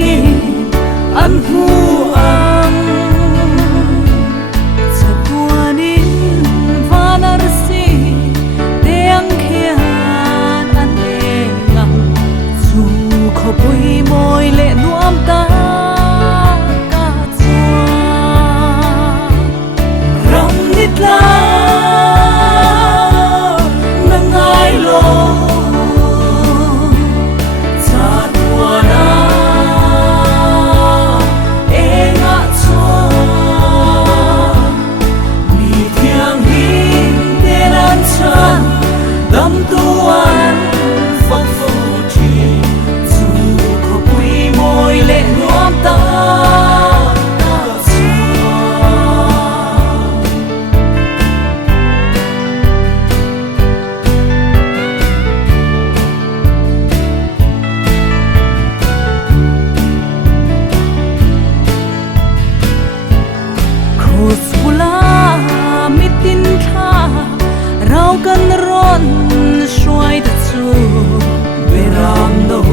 ki an hu ang chapuanin vanar si teang khian an engang chu khopui moi le nuam ta ka chua ram nit la nangai lo đâm tuan phong phu chi dù có bụi môi lệ nuông ta khosula mitin tha rau kan ron xoay thật chu về ram đâu